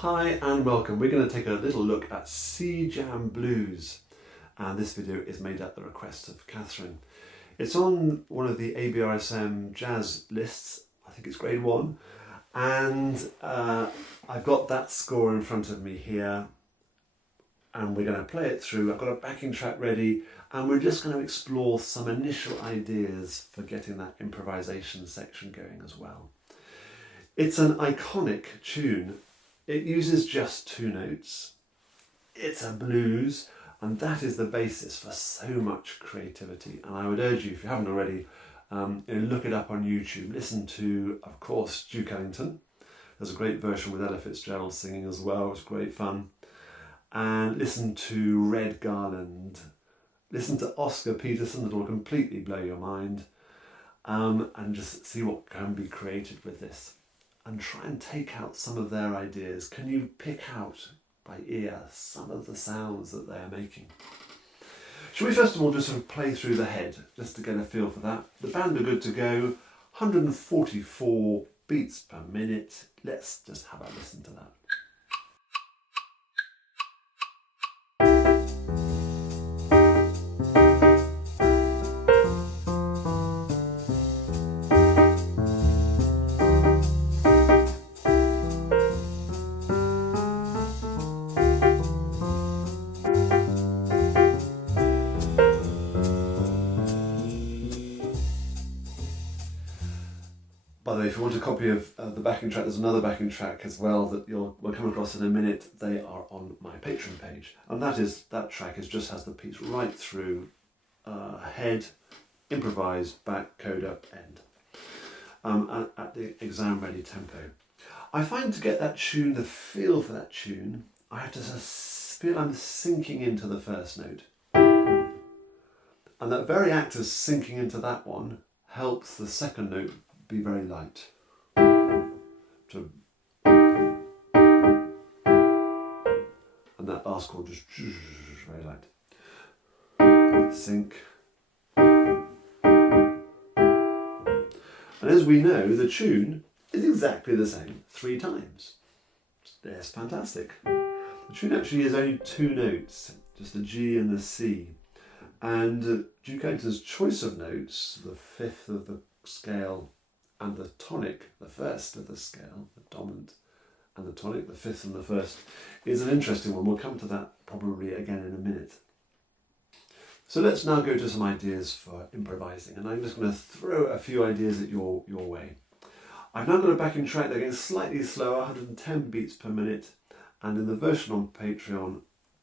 Hi and welcome. We're going to take a little look at C Jam Blues, and this video is made at the request of Catherine. It's on one of the ABRSM jazz lists. I think it's grade 1, and I've got that score in front of me here, and we're going to play it through. I've got a backing track ready, and we're just going to explore some initial ideas for getting that improvisation section going as well. It's an iconic tune. It uses just 2 notes. It's a blues, and that is the basis for so much creativity. And I would urge you, if you haven't already, look it up on YouTube. Listen to, of course, Duke Ellington. There's a great version with Ella Fitzgerald singing as well. It's great fun. And listen to Red Garland. Listen to Oscar Peterson. That will completely blow your mind. And just see what can be created with this. And try and take out some of their ideas. Can you pick out by ear some of the sounds that they are making? Shall we first of all just sort of play through the head, just to get a feel for that? The band are good to go, 144 beats per minute. Let's just have a listen to that. By the way, if you want a copy of the backing track, there's another backing track as well that we'll come across in a minute. They are on my Patreon page, and that track just has the piece right through, head, improvise, back, coda, end, at the exam ready tempo. I find to get that tune, the feel for that tune, I have to feel I'm sinking into the first note, and that very act of sinking into that one helps the second note be very light. And that last chord just very light. Sink. And as we know, the tune is exactly the same 3 times. Yes, fantastic. The tune actually is only 2 notes, just the G and the C. And Duke Ellington's choice of notes, the 5th of the scale, and the tonic, the 1st of the scale, the dominant, and the tonic, the 5th and the 1st, is an interesting one. We'll come to that probably again in a minute. So let's now go to some ideas for improvising, and I'm just going to throw a few ideas at your way. I've now got a backing track that gets slightly slower, 110 beats per minute, and in the version on Patreon,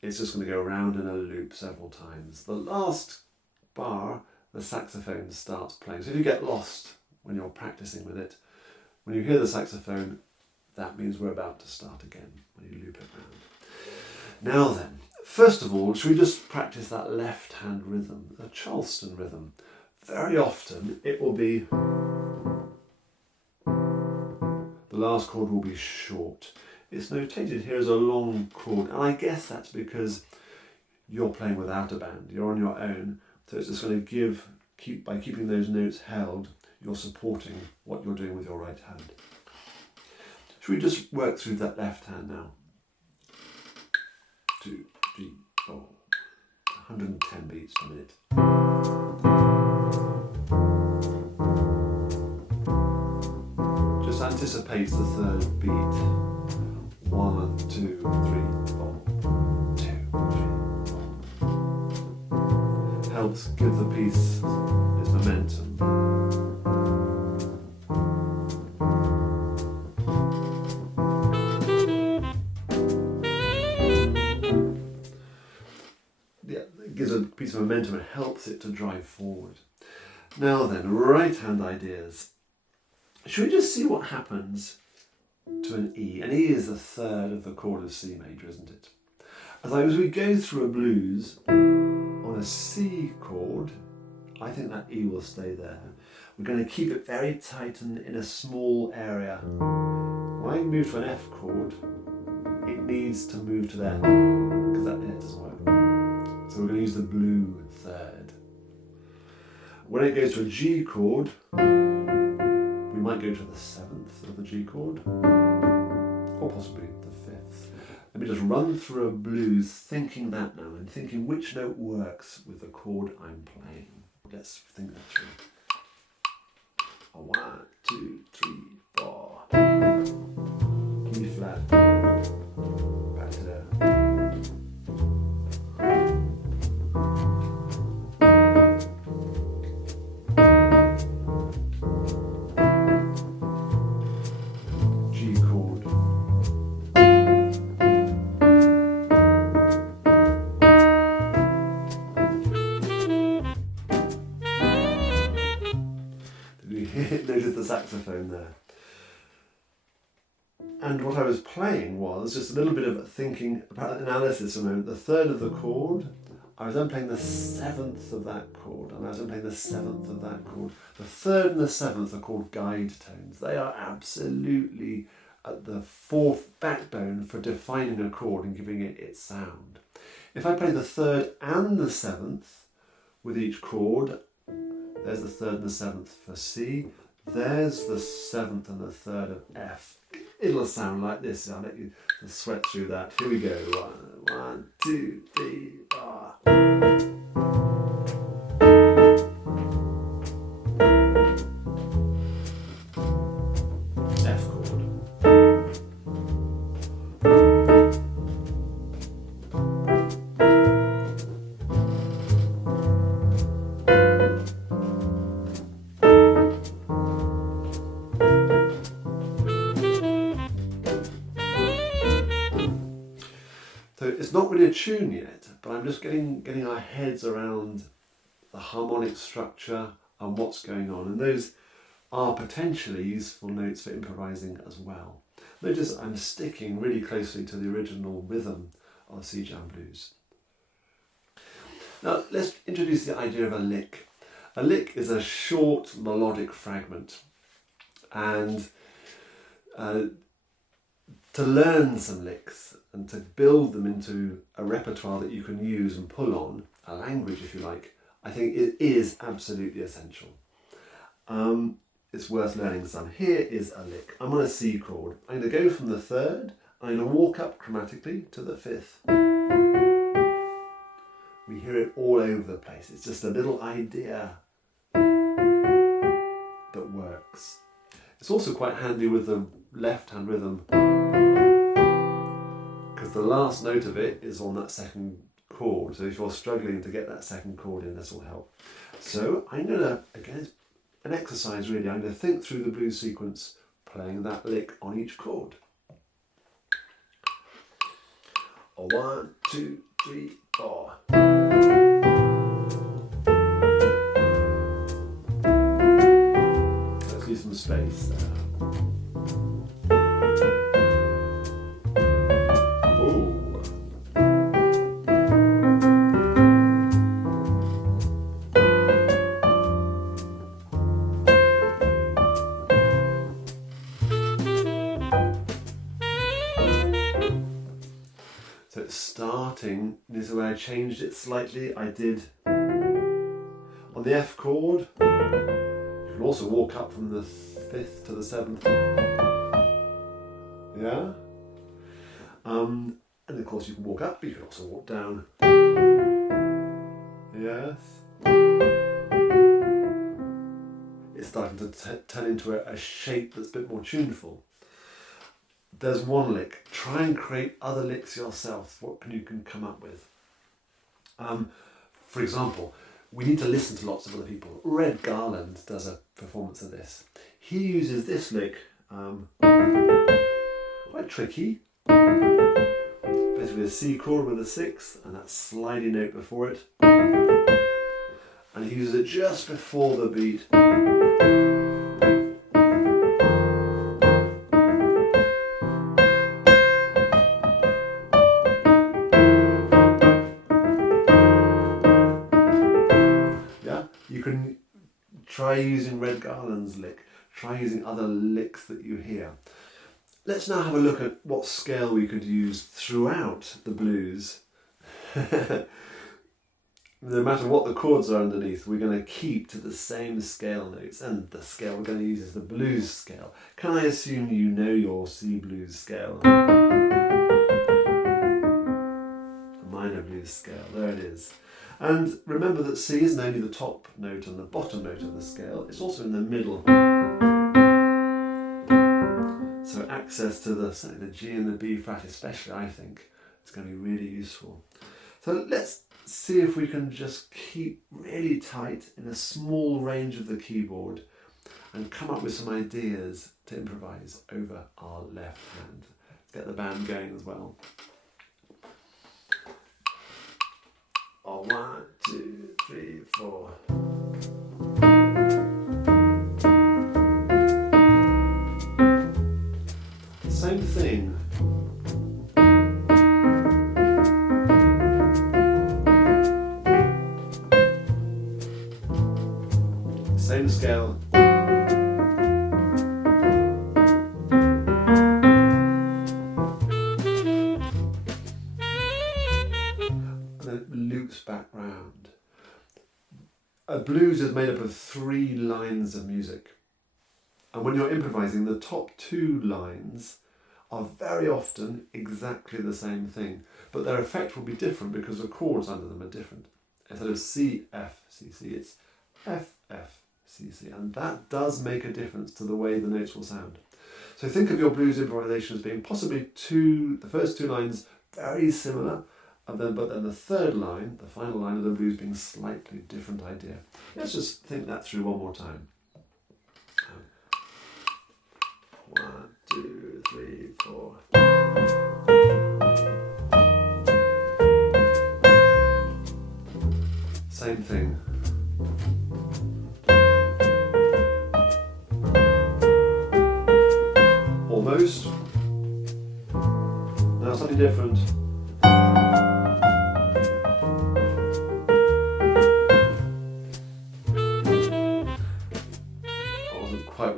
it's just going to go around in a loop several times. The last bar, the saxophone starts playing. So if you get lost when you're practicing with it, when you hear the saxophone, that means we're about to start again when you loop it round. Now then, first of all, should we just practice that left hand rhythm, the Charleston rhythm? Very often it will be, the last chord will be short. It's notated here as a long chord, and I guess that's because you're playing without a band, you're on your own, so it's just going to by keeping those notes held, you're supporting what you're doing with your right hand. Should we just work through that left hand now? 2, 3, 4, 110 beats per minute. Just anticipate the 3rd beat. 1, 2, 3, 4. 2, 3, 4. Helps give the piece its momentum. Gives a piece of momentum and helps it to drive forward. Now then, right hand ideas. Should we just see what happens to an E? An E is the 3rd of the chord of C major, isn't it? As we go through a blues on a C chord, I think that E will stay there. We're going to keep it very tight and in a small area. When I move to an F chord, it needs to move to there, because that doesn't work. So we're going to use the blue 3rd. When it goes to a G chord, we might go to the 7th of the G chord, or possibly the 5th. me just run through a blues thinking that now and thinking which note works with the chord I'm playing. Let's think that through. 1, 2, 3, 4. E flat. Back to there. G chord. Notice the saxophone there. And what I was playing was just a little bit of thinking about analysis for a moment. The third of the chord, I was then playing the seventh of that chord, and I was then playing the seventh of that chord. The third and the seventh are called guide tones. They are absolutely at the fourth backbone for defining a chord and giving it its sound. If I play the third and the seventh with each chord, there's the third and the seventh for C, there's the seventh and the third of F. It'll sound like this. I'll let you sweat through that. Here we go. 1, 2, 3, 4. F chord. So it's not really a tune yet, but I'm just getting our heads around the harmonic structure and what's going on. And those are potentially useful notes for improvising as well. Notice I'm sticking really closely to the original rhythm of C jam blues. Now let's introduce the idea of a lick. A lick is a short melodic fragment, and to learn some licks and to build them into a repertoire that you can use and pull on, a language if you like, I think it is absolutely essential. It's worth learning some. Here is a lick. I'm on a C chord. I'm going to go from the third, I'm going to walk up chromatically to the fifth. We hear it all over the place. It's just a little idea that works. It's also quite handy with the left-hand rhythm, because the last note of it is on that second chord. So if you're struggling to get that second chord in, this will help. So I'm going to, again, it's an exercise really, I'm going to think through the blues sequence, playing that lick on each chord. 1, 2, 3, 4. Let's leave some space there. So it's starting, this is where I changed it slightly. I did on the F chord. You can also walk up from the 5th to the 7th. Yeah? And of course you can walk up, but you can also walk down. Yes? It's starting to turn into a shape that's a bit more tuneful. There's one lick. Try and create other licks yourself. What you can come up with? For example, we need to listen to lots of other people. Red Garland does a performance of this. He uses this lick, quite tricky. Basically a C chord with a 6th and that sliding note before it. And he uses it just before the beat. You can try using Red Garland's lick, try using other licks that you hear. Let's now have a look at what scale we could use throughout the blues. No matter what the chords are underneath, we're going to keep to the same scale notes, and the scale we're going to use is the blues scale. Can I assume you know your C blues scale? minor blues scale. There it is. And remember that C isn't only the top note and the bottom note of the scale, it's also in the middle. So access to the G and the B flat especially, I think, is going to be really useful. So let's see if we can just keep really tight in a small range of the keyboard and come up with some ideas to improvise over our left hand. Let's get the band going as well. Oh, 1, 2, 3, 4. Same thing. Same scale. Back round. A blues is made up of 3 lines of music, and when you're improvising, the top 2 lines are very often exactly the same thing, but their effect will be different because the chords under them are different. Instead of C, F, C, C, it's F, F, C, C, and that does make a difference to the way the notes will sound. So think of your blues improvisation as being possibly the first 2 lines very similar, but then the third line, the final line of the blues, being slightly different idea. Let's just think that through one more time. 1, 2, 3, 4. Same thing. Almost. Now something different.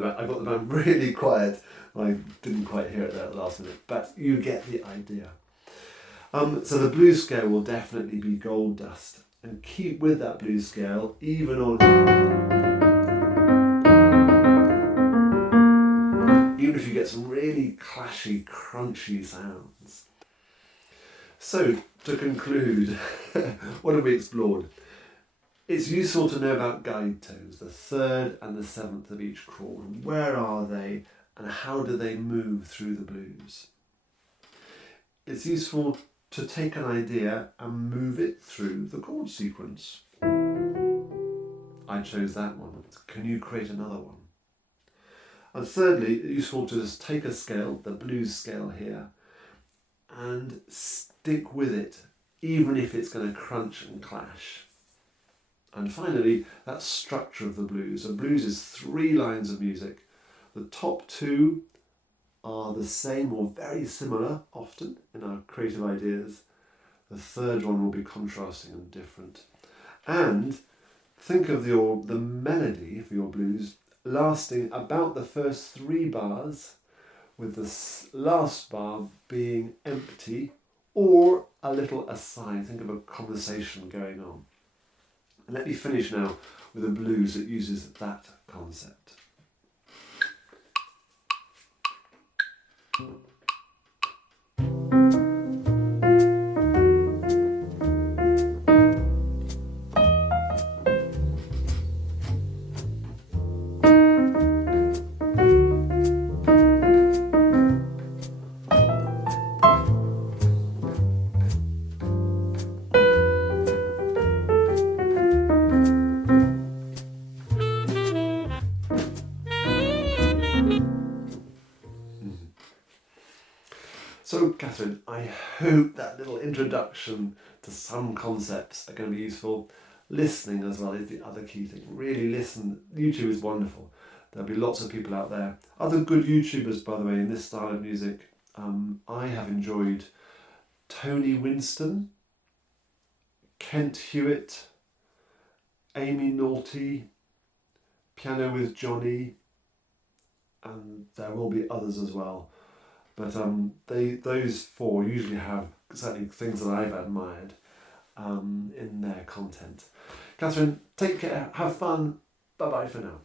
I got the band really quiet. I didn't quite hear it there at the last minute, but you get the idea. So the blues scale will definitely be gold dust, and keep with that blues scale even if you get some really clashy, crunchy sounds. So to conclude, what have we explored? It's useful to know about guide tones, the 3rd and the 7th of each chord. Where are they and how do they move through the blues? It's useful to take an idea and move it through the chord sequence. I chose that one. Can you create another one? And thirdly, it's useful to just take a scale, the blues scale here, and stick with it, even if it's going to crunch and clash. And finally, that structure of the blues. A blues is 3 lines of music. The top 2 are the same or very similar, often, in our creative ideas. The 3rd one will be contrasting and different. And think of the melody for your blues lasting about the first 3 bars, with the last bar being empty or a little aside. Think of a conversation going on. And let me finish now with a blues that uses that concept. So, Catherine, I hope that little introduction to some concepts are going to be useful. Listening as well is the other key thing. Really listen. YouTube is wonderful. There'll be lots of people out there. Other good YouTubers, by the way, in this style of music. I have enjoyed Tony Winston, Kent Hewitt, Amy Naughty, Piano with Johnny, and there will be others as well. But those 4 usually have certainly things that I've admired in their content. Catherine, take care, have fun, bye-bye for now.